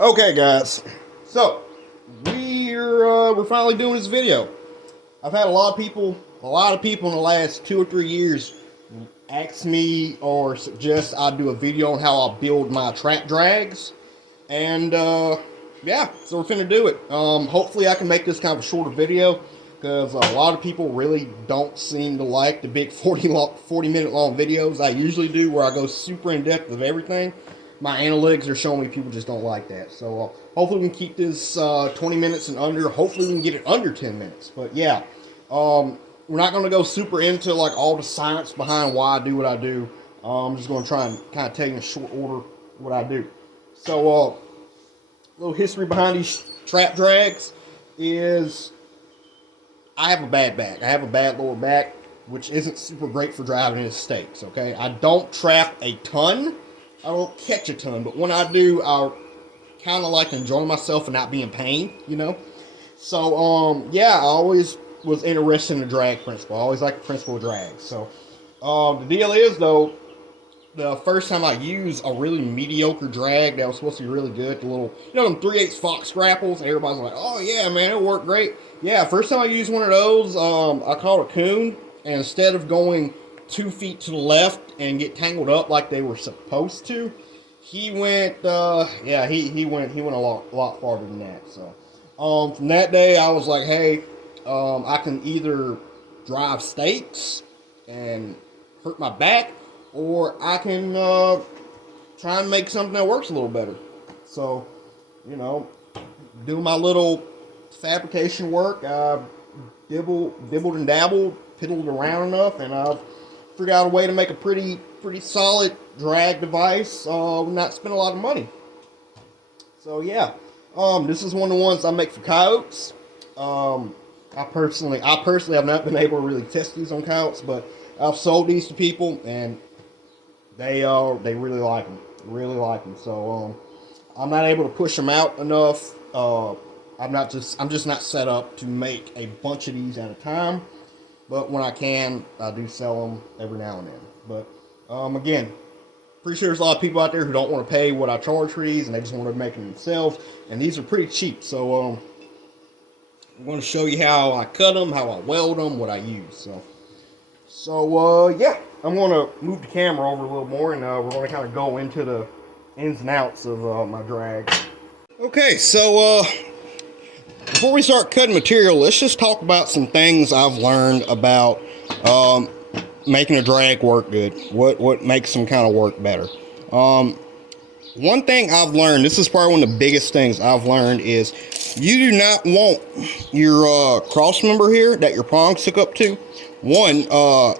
Okay, guys. So we're finally doing this video. I've had a lot of people in the last 2 or 3 years ask me or suggest I do a video on how I build my trap drags, and yeah, so we're finna do it. Hopefully, I can make this kind of a shorter video because a lot of people really don't seem to like the big 40-minute long videos I usually do, where I go super in depth of everything. My analytics are showing me people just don't like that. So hopefully we can keep this 20 minutes and under. Hopefully we can get it under 10 minutes. But yeah, we're not going to go super into like all the science behind why I do what I do. I'm just going to try and kind of tell you in short order what I do. So a little history behind these trap drags is I have a bad back. I have a bad lower back, which isn't super great for driving in stakes, okay? I don't trap a ton. I don't catch a ton, but when I do, I kind of like enjoying myself and not be in pain, you know? So, yeah, I always was interested in the drag principle. I always liked the principle of drag. So, the deal is, though, the first time I used a really mediocre drag that was supposed to be really good, the little, them 3/8 Fox grapples, and everybody's like, oh, yeah, man, it worked great. Yeah, first time I used one of those, I caught a coon, and instead of going 2 feet to the left and get tangled up like they were supposed to, he went he went a lot farther than that. So from that day I was like, hey, I can either drive stakes and hurt my back, or I can try and make something that works a little better. So, do my little fabrication work. I dibbled and dabbled, piddled around enough, and I've figured out a way to make a pretty solid drag device, not spend a lot of money. So yeah, this is one of the ones I make for coyotes. I personally have not been able to really test these on coyotes, but I've sold these to people and they really like them. So I'm not able to push them out enough. I'm just not set up to make a bunch of these at a time. But when I can, I do sell them every now and then. But, again, pretty sure there's a lot of people out there who don't want to pay what I charge for these, and they just want to make them themselves. And these are pretty cheap. So, I'm going to show you how I cut them, how I weld them, what I use. So yeah, I'm going to move the camera over a little more, and we're going to kind of go into the ins and outs of my drag. Okay, so, before we start cutting material, let's just talk about some things I've learned about making a drag work good. What makes them kind of work better. One thing I've learned, this is probably one of the biggest things I've learned, is you do not want your cross member here that your prongs hook up to. One,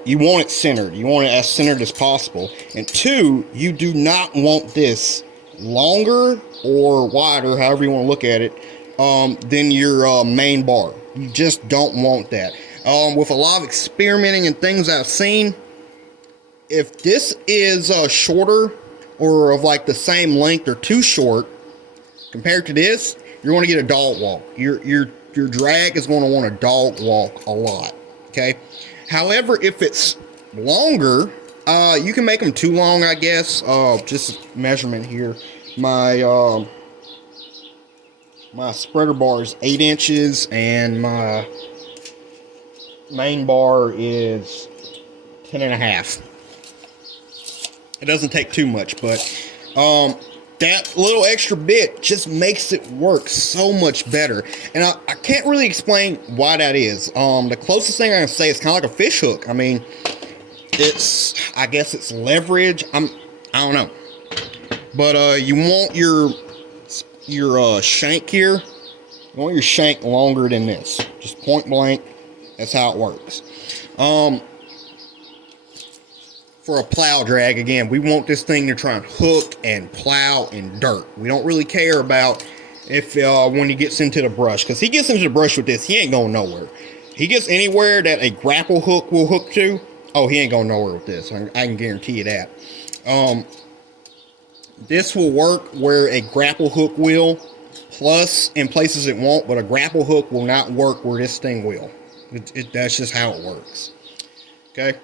you want it centered. You want it as centered as possible. And two, you do not want this longer or wider, however you want to look at it, than your main bar. You just don't want that. With a lot of experimenting and things I've seen, if this is shorter or of like the same length or too short compared to this, you're going to get a dog walk. Your drag is going to want to dog walk a lot. Okay. However, if it's longer, you can make them too long, I guess. Just measurement here. My spreader bar is 8 inches and my main bar is 10.5. It doesn't take too much, but that little extra bit just makes it work so much better. And I can't really explain why that is. The closest thing I can say is kind of like a fish hook. I mean, I guess it's leverage. I don't know. But you want your shank here, you want your shank longer than this. Just point blank, that's how it works. For a plow drag, again, we want this thing to try and hook and plow in dirt. We don't really care about if when he gets into the brush, because he gets into the brush with this, he ain't going nowhere. He gets anywhere that a grapple hook will hook to, oh, he ain't going nowhere with this. I can guarantee you that. This will work where a grapple hook will, plus in places it won't, but a grapple hook will not work where this thing will. That's just how it works. Okay.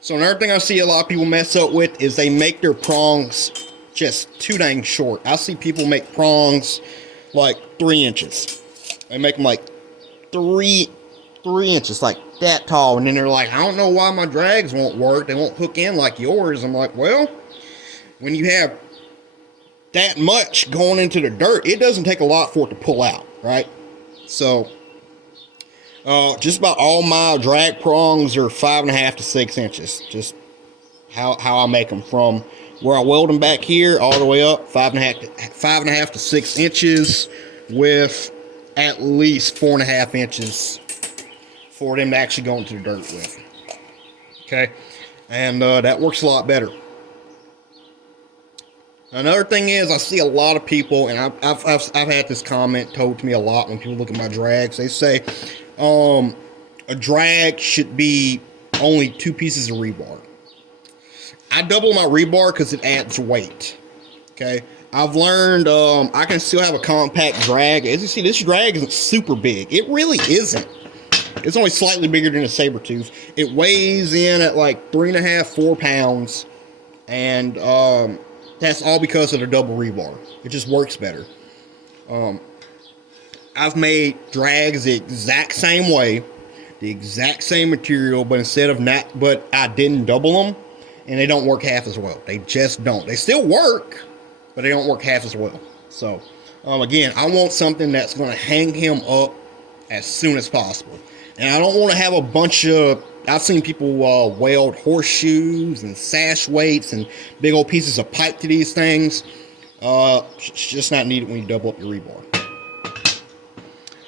So another thing I see a lot of people mess up with is they make their prongs just too dang short. I see people make prongs like 3 inches. They make them like 3 inches, like that tall, and then they're like, I don't know why my drags won't work. They won't hook in like yours. I'm like, well, when you have that much going into the dirt, it doesn't take a lot for it to pull out, right? So just about all my drag prongs are 5.5 to 6 inches. Just how I make them, from where I weld them back here all the way up, 5.5 to 6 inches, with at least 4.5 inches for them to actually go into the dirt with. Okay, and that works a lot better. Another thing is, I see a lot of people, and I've had this comment told to me a lot when people look at my drags. They say a drag should be only 2 pieces of rebar. I double my rebar because it adds weight. Okay, I've learned I can still have a compact drag. As you see, this drag isn't super big. It really isn't. It's only slightly bigger than a saber tooth. It weighs in at like 3.5, 4 pounds, and that's all because of the double rebar. It just works better. I've made drags the exact same way, the exact same material, but I didn't double them, and they don't work half as well. They just don't. They still work, but they don't work half as well. So, again, I want something that's going to hang him up as soon as possible. And I don't want to have a bunch of, I've seen people weld horseshoes and sash weights and big old pieces of pipe to these things. It's just not needed when you double up your rebar.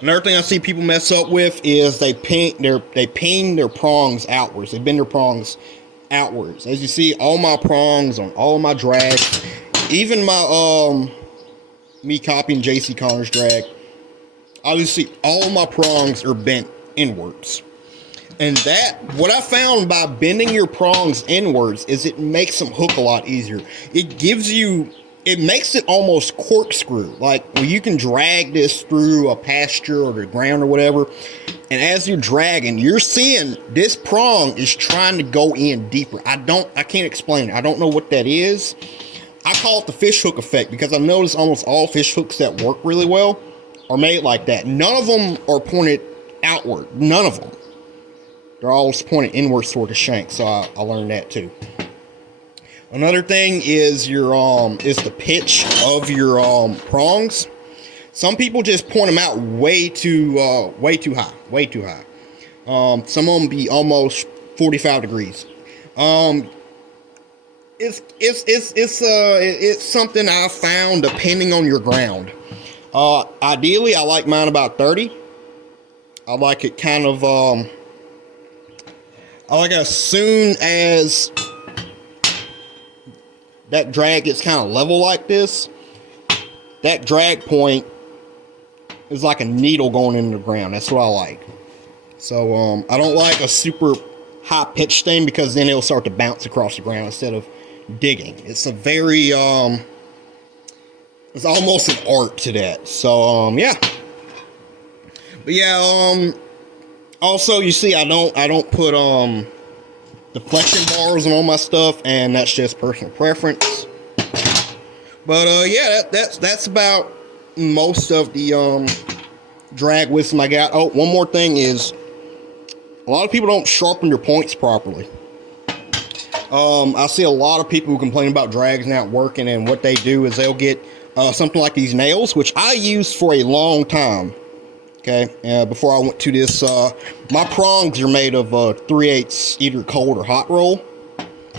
Another thing I see people mess up with is they ping their prongs outwards. They bend their prongs outwards. As you see, all my prongs on all my drags, even my me copying JC Connor's drag, obviously all my prongs are bent inwards. And that, what I found by bending your prongs inwards, is it makes them hook a lot easier. It makes it almost corkscrew, like where you can drag this through a pasture or the ground or whatever, and as you're dragging, you're seeing this prong is trying to go in deeper. I can't explain it. I don't know what that is. I call it the fish hook effect, because I noticed almost all fish hooks that work really well are made like that. None of them are pointed outward. None of them. They're all pointed inwards toward the shank. So I learned that too. Another thing is the pitch of your prongs. Some people just point them out way too high. Some of them be almost 45 degrees. It's something I found depending on your ground. Ideally, I like mine about 30. I like it kind of, I like as soon as that drag gets kind of level like this, that drag point is like a needle going into the ground. That's what I like. So, I don't like a super high pitch thing, because then it'll start to bounce across the ground instead of digging. It's a very, it's almost an art to that. So, yeah. But yeah, also, you see, I don't put deflection bars on all my stuff, and that's just personal preference. But yeah, that's about most of the drag wisdom I got. Oh, one more thing is, a lot of people don't sharpen your points properly. I see a lot of people who complain about drags not working, and what they do is they'll get something like these nails, which I used for a long time. Okay, before I went to this, my prongs are made of 3/8 either cold or hot roll,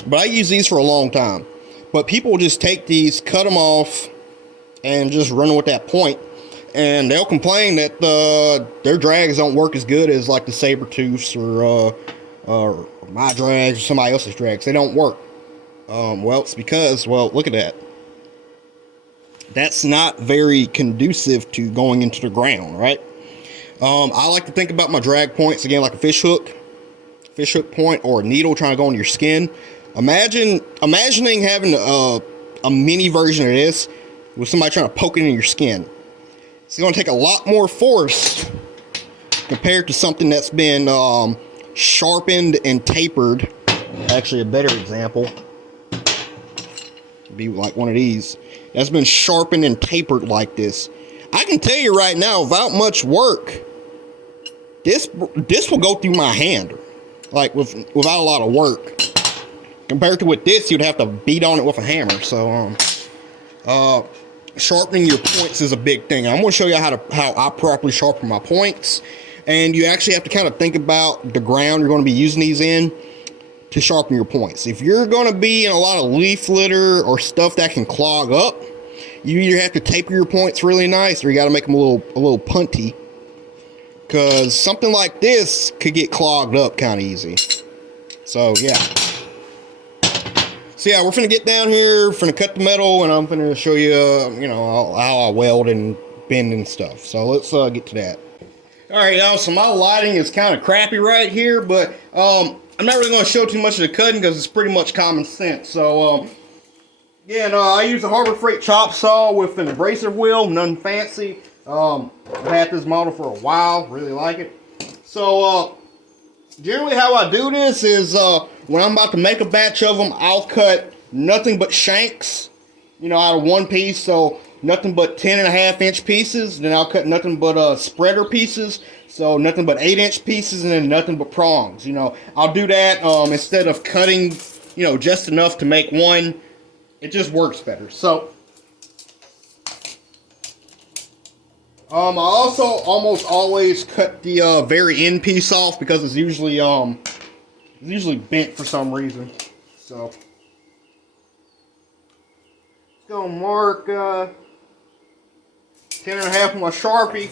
but I use these for a long time. But people just take these, cut them off, and just run with that point, and they'll complain that their drags don't work as good as like the saber tooths or my drags or somebody else's drags. They don't work. Well, it's because, well, look at that. That's not very conducive to going into the ground, right? I like to think about my drag points again like a fish hook point, or a needle trying to go into your skin. Imagining having a mini version of this with somebody trying to poke it in your skin. It's going to take a lot more force compared to something that's been sharpened and tapered. Actually, a better example. It'd be like one of these that's been sharpened and tapered like this. I can tell you right now, without much work, this will go through my hand, like without a lot of work. Compared to with this, you'd have to beat on it with a hammer. So, sharpening your points is a big thing. I'm going to show you how I properly sharpen my points, and you actually have to kind of think about the ground you're going to be using these in to sharpen your points. If you're going to be in a lot of leaf litter or stuff that can clog up, you either have to taper your points really nice, or you got to make them a little punty, because something like this could get clogged up kind of easy. So yeah. So yeah, we're finna get down here, finna cut the metal, and I'm finna show you, you know, how I weld and bend and stuff. So let's get to that. All right, now, so my lighting is kind of crappy right here, but I'm not really going to show too much of the cutting because it's pretty much common sense. So yeah, and, I use a Harbor Freight chop saw with an abrasive wheel, nothing fancy. I've had this model for a while, really like it. So generally how I do this is when I'm about to make a batch of them, I'll cut nothing but shanks, you know, out of one piece. So nothing but 10.5-inch pieces. Then I'll cut nothing but spreader pieces. So nothing but 8-inch pieces, and then nothing but prongs. You know, I'll do that instead of cutting, you know, just enough to make one. It just works better. So I also almost always cut the very end piece off because it's usually bent for some reason. So let's go mark 10.5 on my Sharpie.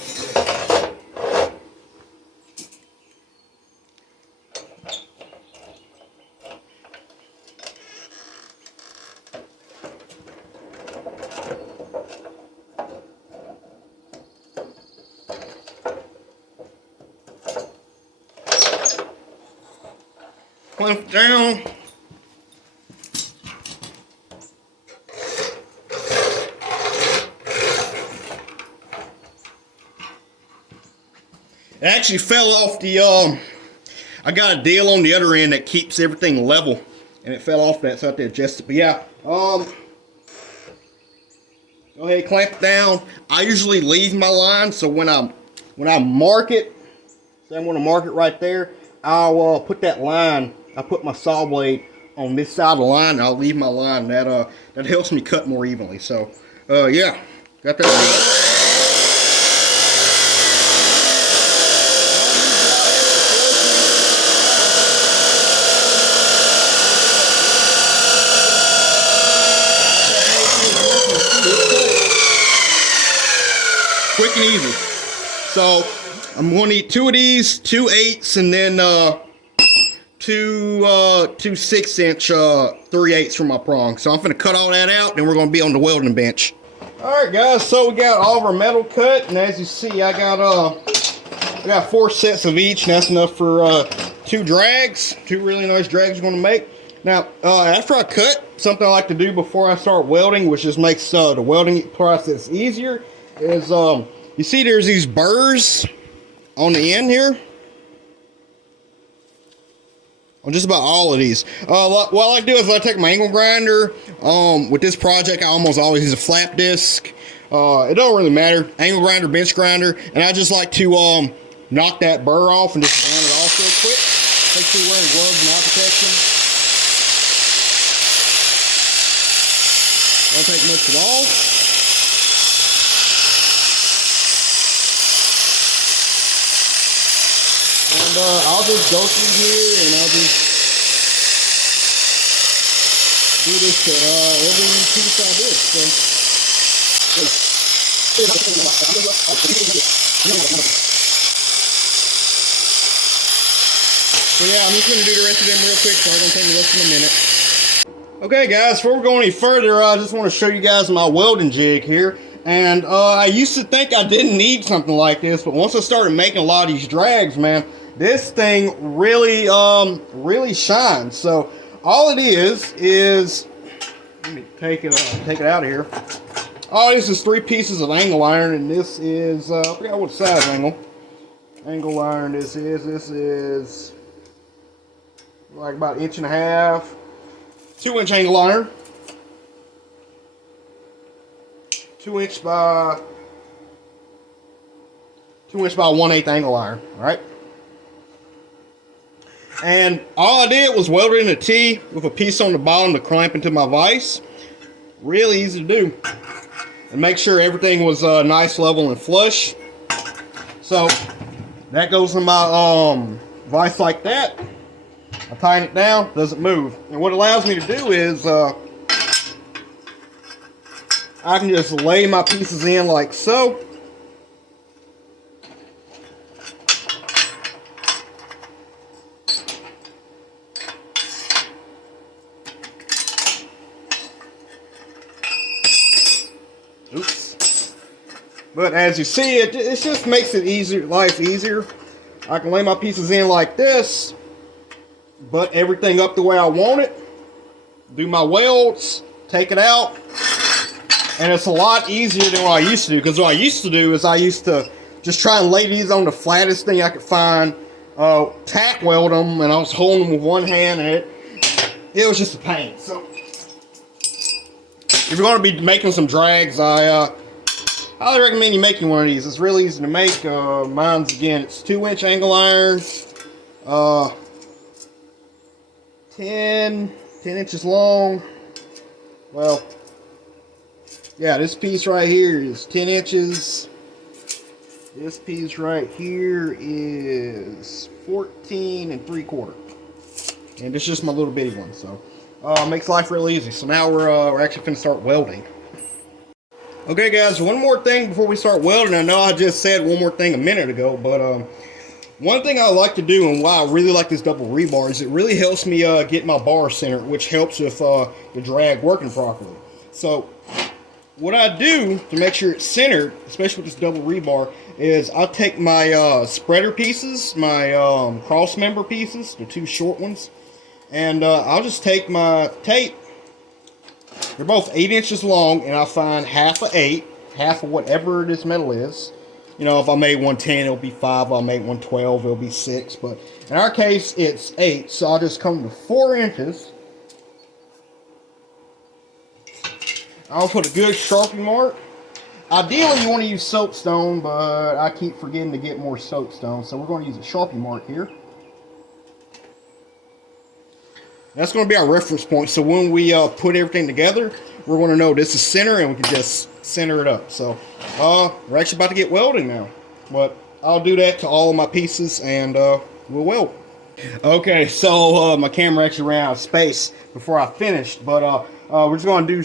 Clamp down. It actually fell off the I got a deal on the other end that keeps everything level, and it fell off that, so I had to adjust it. But yeah, go ahead, clamp it down. I usually leave my line, so when I mark it, say I'm going to mark it right there, I'll put that line. I put my saw blade on this side of the line, and I'll leave my line. That helps me cut more evenly. So yeah, got that. Quick and easy. So I'm going to need 2 of these, 2 8s, and then two 6-inch 3/8s for my prong. So I'm going to cut all that out, and we're going to be on the welding bench. Alright guys, so we got all of our metal cut, and as you see, I got 4 sets of each, and that's enough for 2 drags, 2 really nice drags we're going to make. Now, after I cut, something I like to do before I start welding, which just makes the welding process easier, is you see there's these burrs on the end here, on just about all of these. What I like to do is I take my angle grinder. With this project, I almost always use a flap disc. It don't really matter, angle grinder, bench grinder, and I just like to knock that burr off and just grind it off real quick. Make sure you're wearing gloves and eye protection. Don't take much at all. And I'll just go through here, and I'll just do this to every piece I do. So yeah, I'm just going to do the rest of them real quick, so it's going to take me less than a minute. Okay guys, before we go any further, I just want to show you guys my welding jig here. And I used to think I didn't need something like this, but once I started making a lot of these drags, man, this thing really, really shines. So all it is, let me take it out of here. Oh, this is 3 pieces of angle iron, and this is, I forgot what size angle iron this is. This is like about 1.5 inches, 2-inch angle iron. 2" by 1/8 angle iron, right? And all I did was weld it in a T with a piece on the bottom to clamp into my vise. Really easy to do. And make sure everything was nice, level, and flush. So that goes in my vise like that. I tighten it down, doesn't move. And what it allows me to do is I can just lay my pieces in like so. Oops. But as you see, it just makes it easier, life easier. I can lay my pieces in like this, butt everything up the way I want it, do my welds, take it out, and it's a lot easier than what I used to do. Because what I used to do is I used to just try and lay these on the flattest thing I could find, tack weld them, and I was holding them with one hand, and it was just a pain. So if you're going to be making some drags, I highly recommend you making one of these. It's really easy to make. Mine's, again, it's 2" angle irons, 10 inches long. Well, yeah, this piece right here is 10 inches. This piece right here is 14 3/4. And it's just my little bitty one, so makes life real easy. So now we're actually going to start welding. Okay, guys, one more thing before we start welding. I know I just said one more thing a minute ago, but one thing I like to do, and why I really like this double rebar, is it really helps me get my bar centered, which helps with the drag working properly. So what I do to make sure it's centered, especially with this double rebar, is I'll take my spreader pieces, my cross member pieces, the two short ones, and I'll just take my tape. They're both 8 inches long, and I'll find half of 8, half of whatever this metal is. You know, if I made 110, it'll be 5. If I made 112, it'll be 6. But in our case, it's 8. So I'll just come to 4 inches. I'll put a good Sharpie mark. Ideally, you want to use soapstone, but I keep forgetting to get more soapstone. So we're going to use a Sharpie mark here. That's going to be our reference point. So when we put everything together, we're going to know this is center, and we can just center it up. So we're actually about to get welding now. But I'll do that to all of my pieces, and we'll weld. Okay, so my camera actually ran out of space before I finished. But we're just going to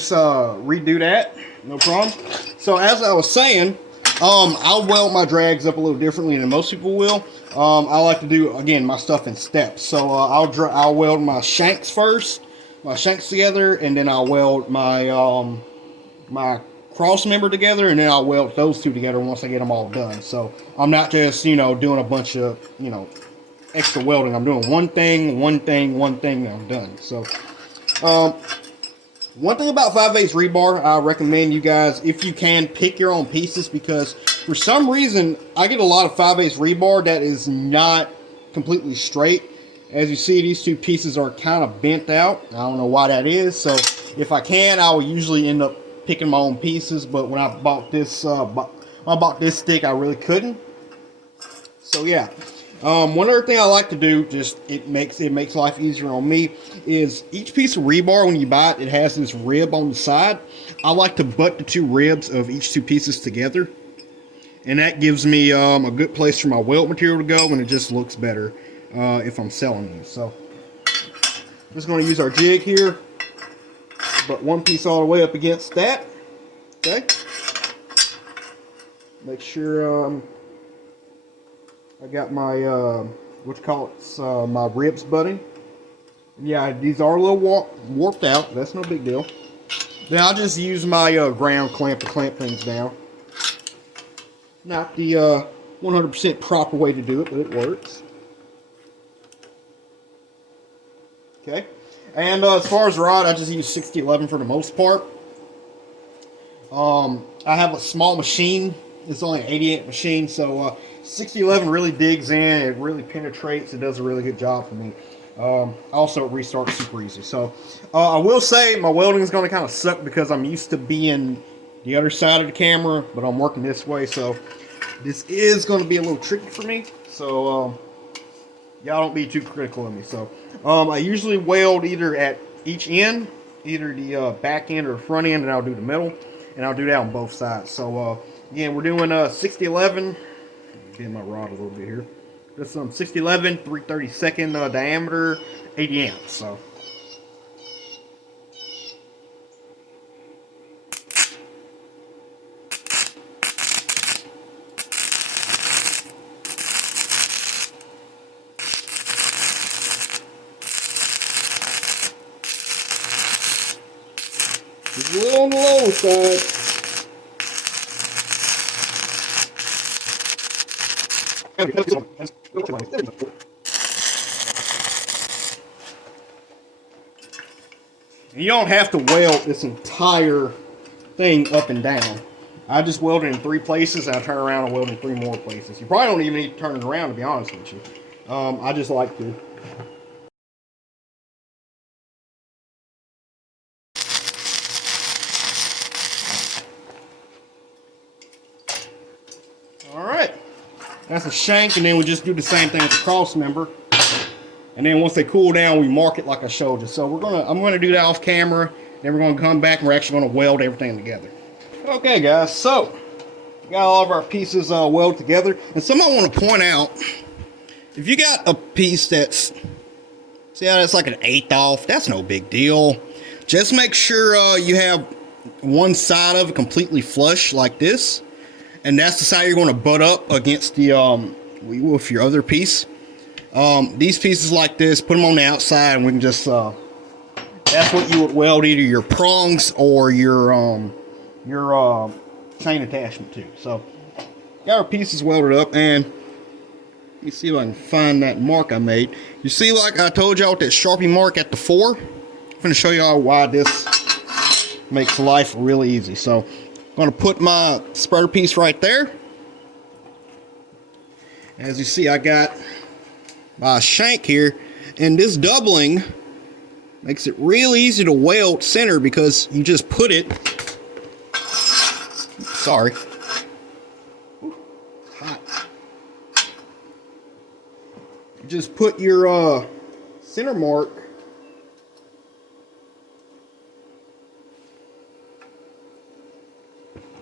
redo that. No problem. So as I was saying, I'll weld my drags up a little differently than most people will. I like to do, again, my stuff in steps. So I'll weld my shanks first, my shanks together, and then I'll weld my my cross member together, and then I'll weld those two together once I get them all done. So I'm not just, you know, doing a bunch of, you know, extra welding. I'm doing one thing, and I'm done. So one thing about 5/8 rebar, I recommend you guys, if you can, pick your own pieces, because for some reason I get a lot of 5/8 rebar that is not completely straight. As you see, these two pieces are kind of bent out. I don't know why that is. So if I can, I will usually end up picking my own pieces. But when I bought this stick, I really couldn't. So yeah. One other thing I like to do, just it makes life easier on me, is each piece of rebar, when you buy it, it has this rib on the side. I like to butt the two ribs of each two pieces together, and that gives me a good place for my weld material to go, and it just looks better if I'm selling these. So I'm just going to use our jig here, butt one piece all the way up against that. Okay, make sure I got my, my ribs butting. Yeah, these are a little warped out. That's no big deal. Then I'll just use my ground clamp to clamp things down. Not the 100% proper way to do it, but it works. Okay. And as far as rod, I just use 6011 for the most part. I have a small machine. It's only an 88 machine, so 6011 really digs in. It really penetrates. It does a really good job for me. Also, it restarts super easy. So I will say my welding is going to kind of suck because I'm used to being the other side of the camera, but I'm working this way, so this is going to be a little tricky for me. So y'all don't be too critical of me. So I usually weld either at each end, either the back end or the front end, and I'll do the middle, and I'll do that on both sides. So again, we're doing 6011. Bend my rod a little bit here. Just some 6011, 3/32 diameter, 80 amps. So. It's a little on the low side. You don't have to weld this entire thing up and down. I just welded in 3 places. I turn around and weld in 3 more places. You probably don't even need to turn it around, to be honest with you. I just like to. Alright, that's a shank, and then we just do the same thing with the cross member. And then once they cool down, we mark it like I showed you. So I'm gonna do that off camera, then we're gonna come back and we're actually gonna weld everything together. Okay guys, so we got all of our pieces welded together. And something I want to point out, if you got a piece that's, see how that's like an 1/8 off, that's no big deal. Just make sure you have one side of it completely flush like this. And that's the side you're going to butt up against the with your other piece. These pieces like this, put them on the outside, and we can just that's what you would weld either your prongs or your chain attachment to. So got our pieces welded up, and let me see if I can find that mark I made. You see, like I told y'all, with that Sharpie mark at the 4. I'm going to show y'all why this makes life really easy. So I'm going to put my spreader piece right there. As you see, I got my shank here, and this doubling makes it real easy to weld center because you just put it, sorry, hot. You just put your center mark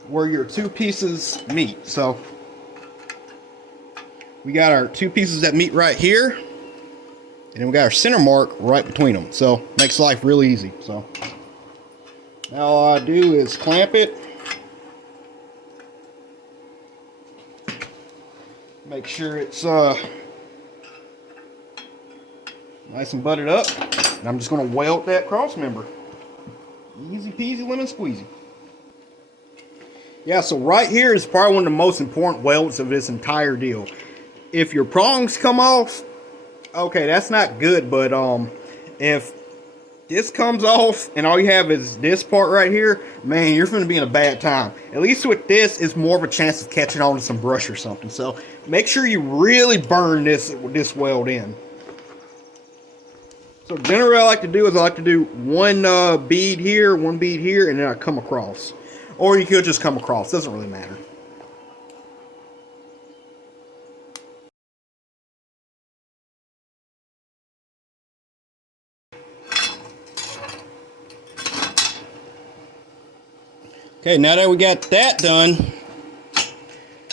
where your 2 pieces meet. So we got our 2 pieces that meet right here, and then we got our center mark right between them. So makes life real easy. So now all I do is clamp it, make sure it's nice and butted up, and I'm just going to weld that cross member. Easy peasy lemon squeezy. Yeah, so right here is probably one of the most important welds of this entire deal. If your prongs come off, okay, that's not good, but if this comes off and all you have is this part right here, man, you're going to be in a bad time. At least with this, it's more of a chance of catching on to some brush or something. So make sure you really burn this weld in. So generally what I like to do is I like to do one bead here, and then I come across. Or you could just come across, doesn't really matter. Okay, now that we got that done,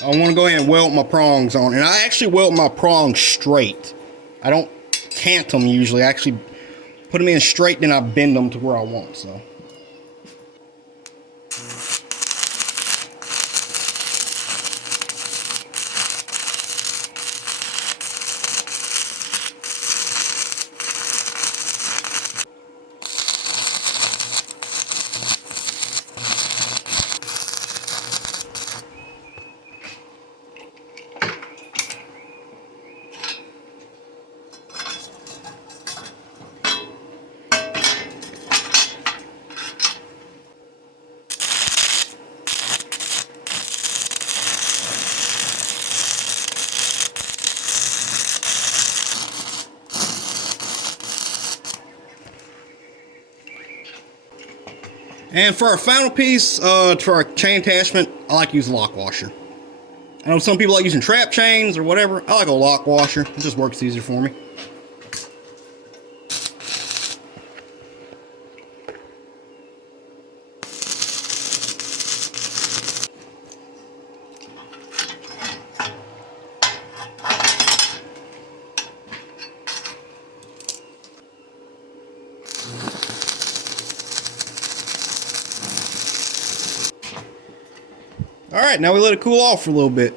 I want to go ahead and weld my prongs on. And I actually weld my prongs straight. I don't cant them usually. I actually put them in straight, then I bend them to where I want. So. And for our final piece, for our chain attachment, I like to use a lock washer. I know some people like using trap chains or whatever. I like a lock washer. It just works easier for me. Alright, now we let it cool off for a little bit.